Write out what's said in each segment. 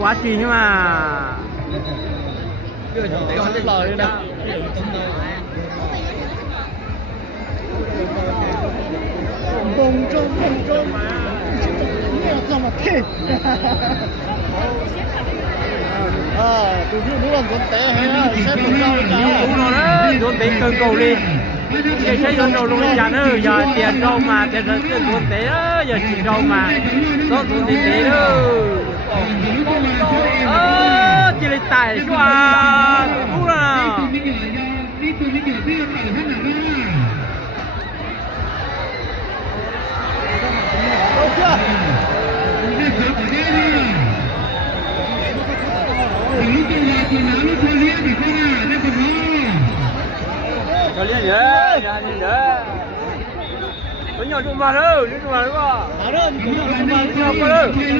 quá chi nhưng mà công中这么配tụi nó làm con té hay á sẽ một rau đúng rồi đó luôn tí cơ cầu đi cái sẽ luôn đâu luôn nhà nữa giờ tiền đâu mà tiền là tiền luôn tí đó giờ chỉ đâu mà đó luôn tí đó chỉ lấy tài cho đúng rồi đâu chưa cho liên nhớ có nhỏ chung vào đâu đúng không đó đó nhỏ vào đâu kia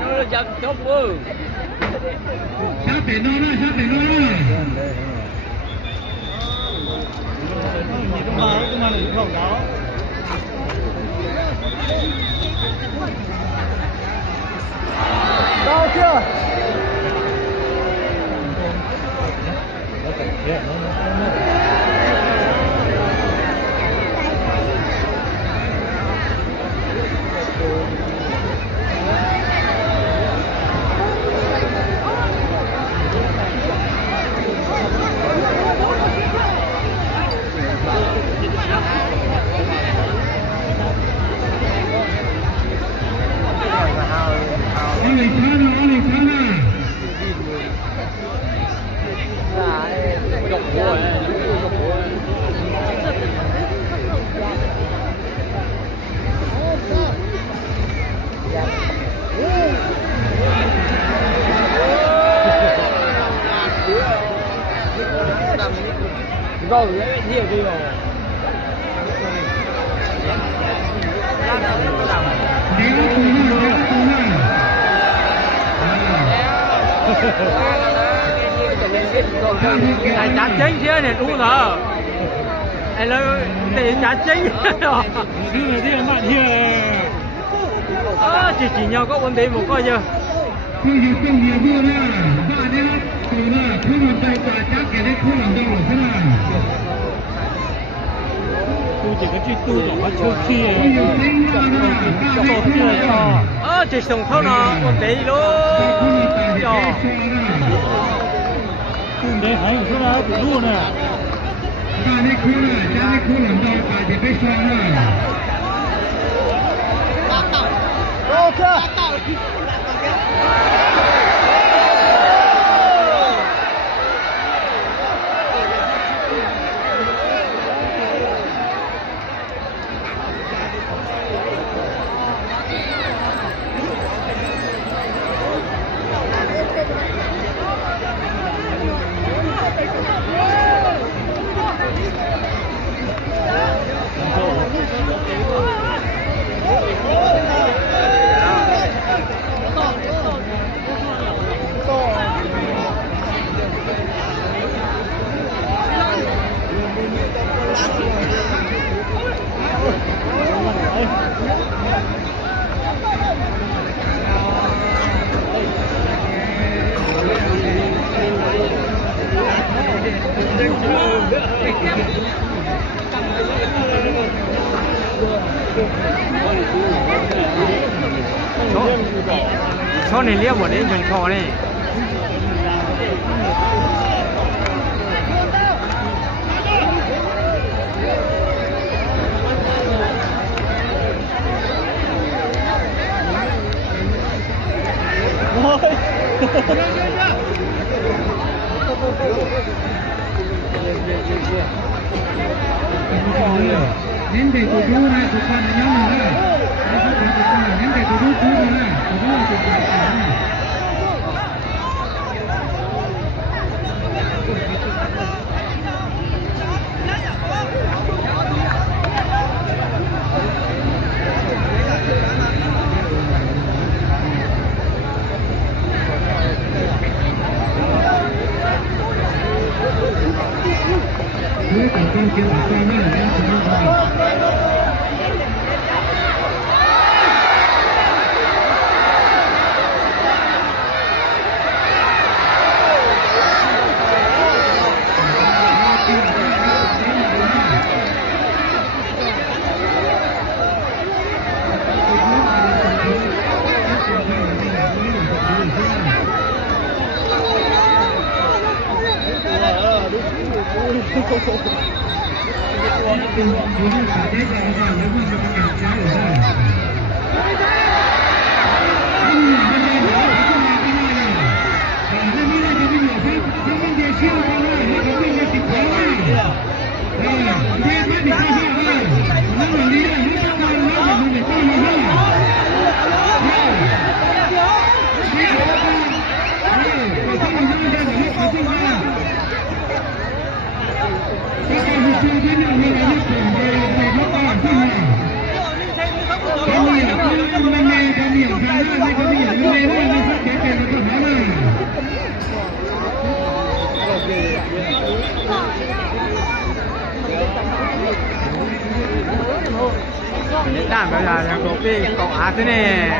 nó là chặt chóc bơ đâu chưa rồi nhiều đi rồi này chả chính chứ này đúng rồi này là để chả chính rồi chỉ nhau có vấn đề một coi chưa chỉ có chi tu rồi chưa khi chỉ sống thôi nó vấn đề luôn để hãy số nào cũng luôn nè cho này liếc một đến chân kho này Nende kujua kufanya nyama nende kujua Đang bây giờ là cậu đi cậu Á thế này.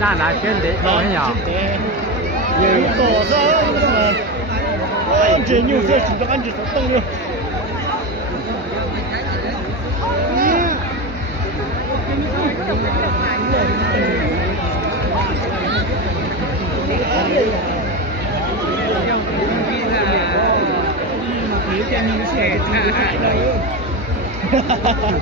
那拿真的好呀！有多少安全有些是个安全动了。有点明显，哈哈哈。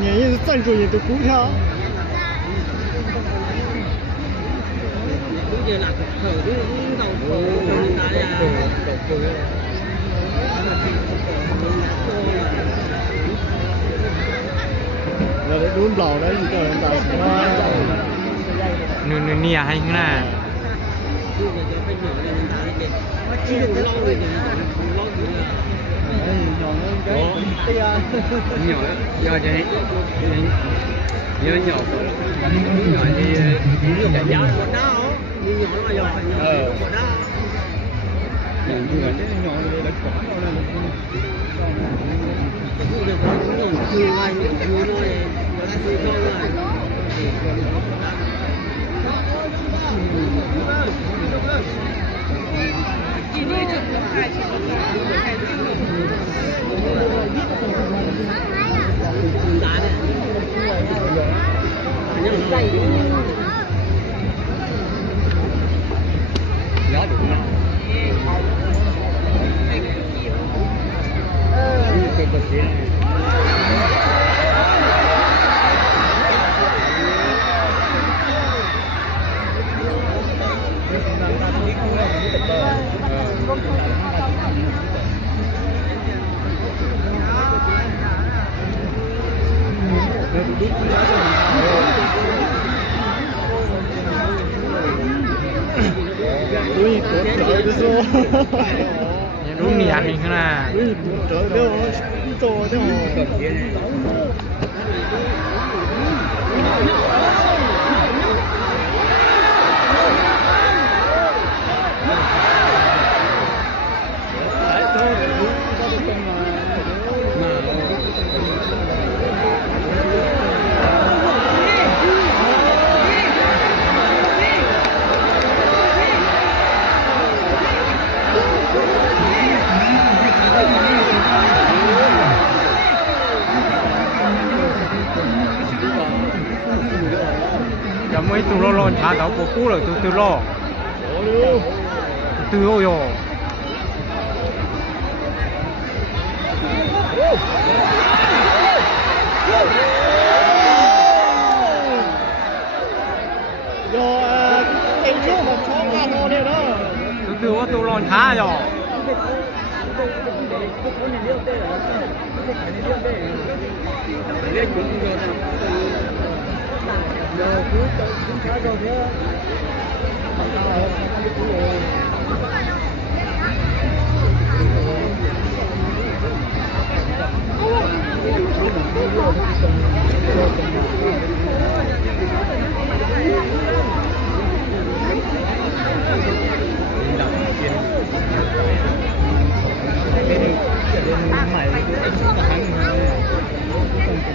年夜赞助你的股票。我的轮老了，一个人打什么？เนี่ยให้ข้างหน้าลูกเนี่ยให้ข้างหน้า有冇喺度攞攞查到個菇嚟到對咯？對咯喲。對我到攞查喲。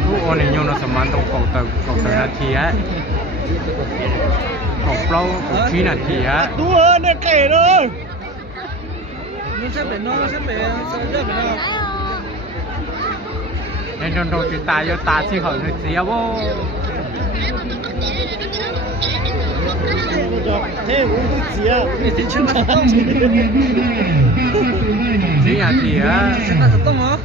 Lúc này nhau nó sắm ăn trong cầu tờ là thì á, cầu plau cầu chi là thì á. Đúng rồi, này kể rồi. Nó sắp để nó rất là nên trong đầu thì ta cho ta chỉ hỏi được gì vô. Thế cũng không gì à? Gì à thì á? Sẽ là tông hả?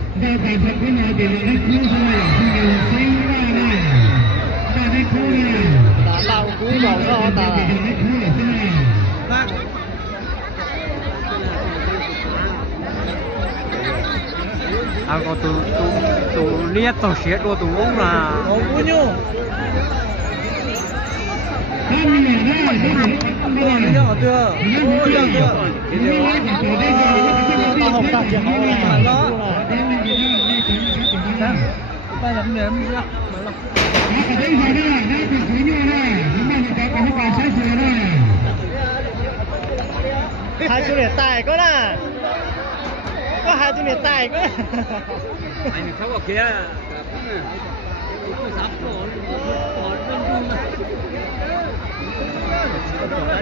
Đã lao cú vào sao ta? 啊个都列到写多都弄啦好不牛。这样对啊，这样对啊。大红大姐好了。办什么人不知道，没了。hai chú này tài quá nè, có hai chú này tài quá. Anh không có kia.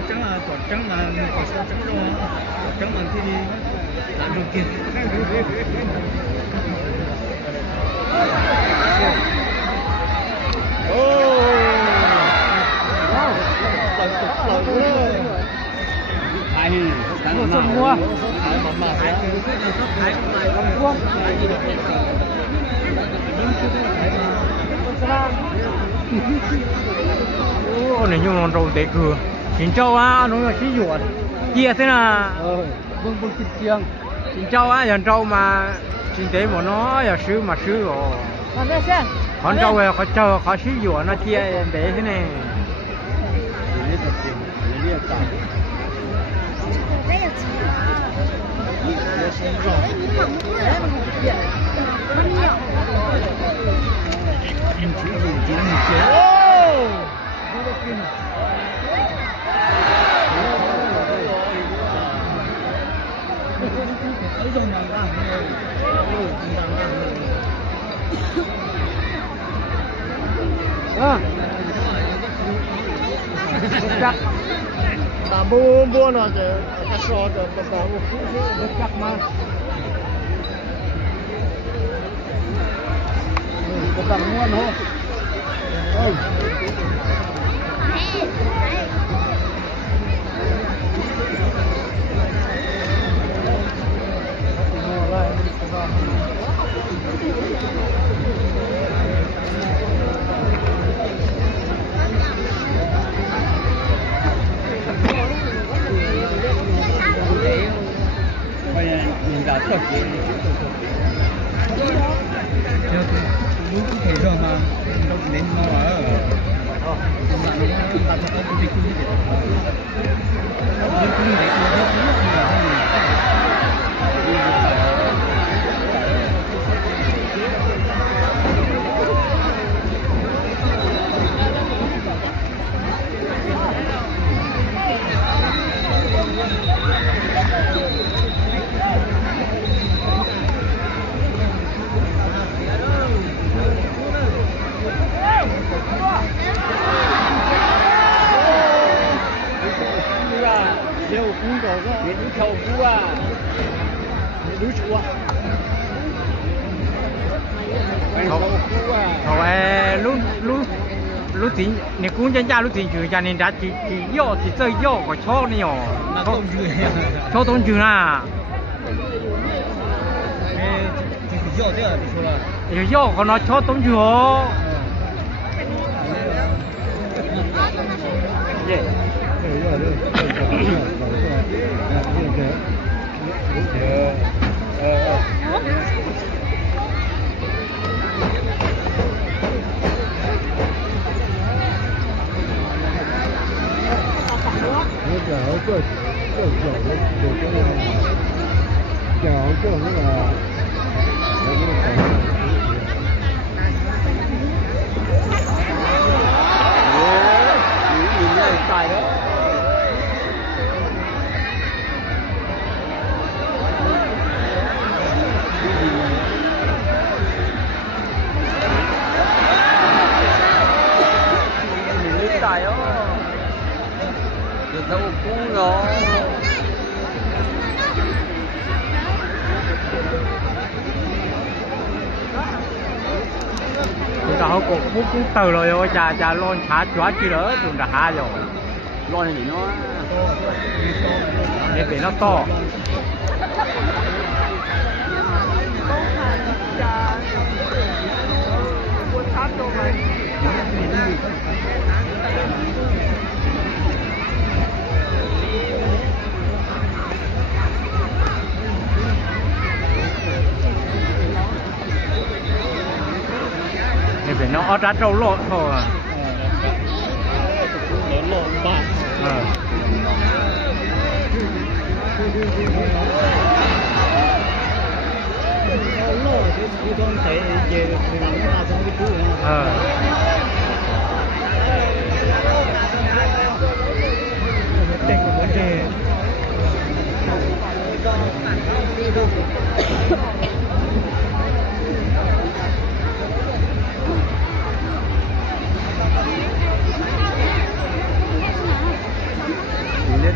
Trắng là còn sao trắng đâu trắng bằng thì đi làm được kia. Mua sân mua. Ô này nhung râu để cửa. Xin chào á, nó là xí ruột. Chia thế nào? Vâng kịp chiang. Xin chào á, dàn trâu mà xin tế mà nó là sứ mà sứ rồi. Con trâu về có chờ có xí ruột nó chia để thế này. Ta mua nó chứ, ta so cho ta Rất chắc mà. có tặng mua nó. Ôi. Mình đã tập gì? Lúc thể rồi mà đến nó ở ta sẽ có cái gì lúc thì nếu cũng chân cha lúc thì chữ cha nên đã chỉ yo chỉ chơi yo của cho này nhỏ cho tông chữ à yo của nó cho tông chữ hả họ cũng từ rồi chà lon thả chóa chi nữa tụi đã hạ rồi lon này nó để nó to อตาโตโลโท โลบ้าโลที่ผู้ต้องใช้เยอะคือมาตรงที่ผู้เต็งกับมันเจนี่ก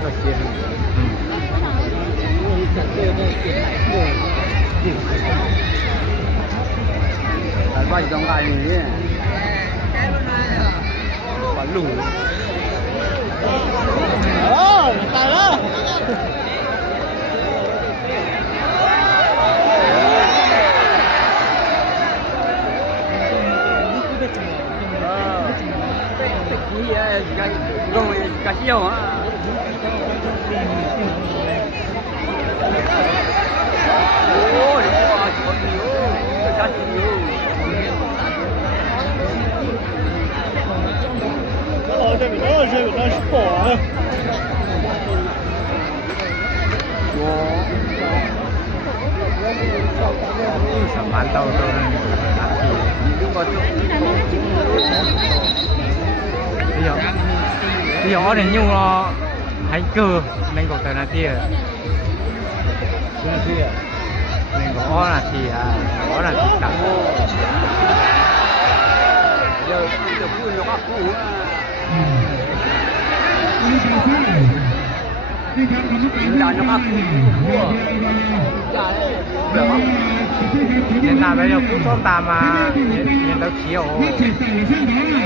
็เสียบ้านจงกายนี่บ้านลุงโอ้ตายแล้ว这个是宝啊！什么都是bây giờ ở đây nhung lo hãy cơ nên có thể là tia nên có là thì có là cả giờ vui nó có cũ nên là bây giờ cũng có tạm mà nhìn đâu chiều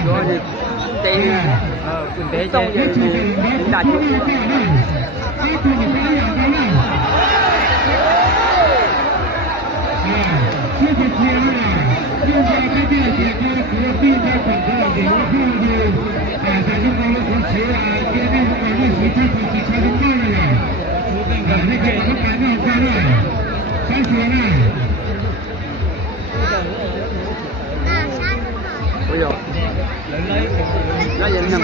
rồi thì kinh tế trong đạt chung bây giờ nó dần dần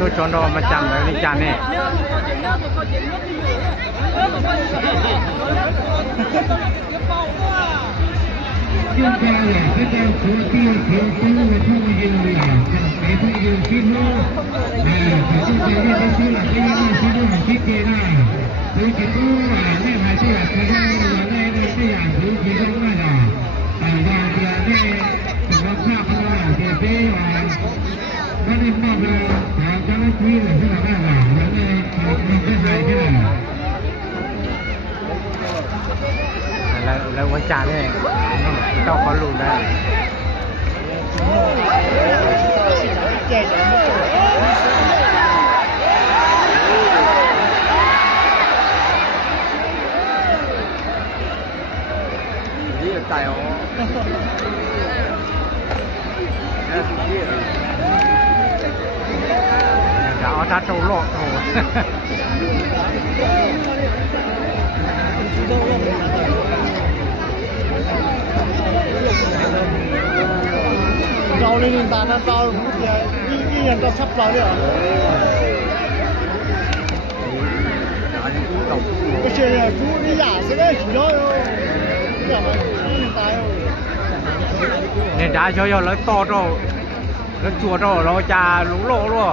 tôi chọn đồ mà chạm đấy đi chạm này现在呀，这个国际球都会通用了，没通用之后，反正在那个时候，这个那时候很积极啦。所以都啊，那还是啊，可能我那个是啊，尤其是那个，大家那什么看好啊，这边啊，那那个啊，咱们规了是那个，那那个还是。แล้วว่าจานเนี่ยต้องขอรู้ได้นี่ใจอ๋อจะเอาท่าโตโลกโอ้เราเรื่องการนั้นเรานี่ยังก็ชับเราเนี่ยไม่ใช่เนี่ยทุกนี่อยากจะได้ขี่รถอยากไปตายเนี่ยได้ช่วยๆแล้วต่อเราแล้วจั่วเราจะรู้โลกหรอ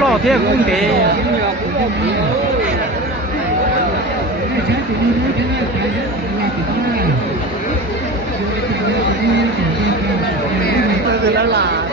老天公的。เดือนละหลาเ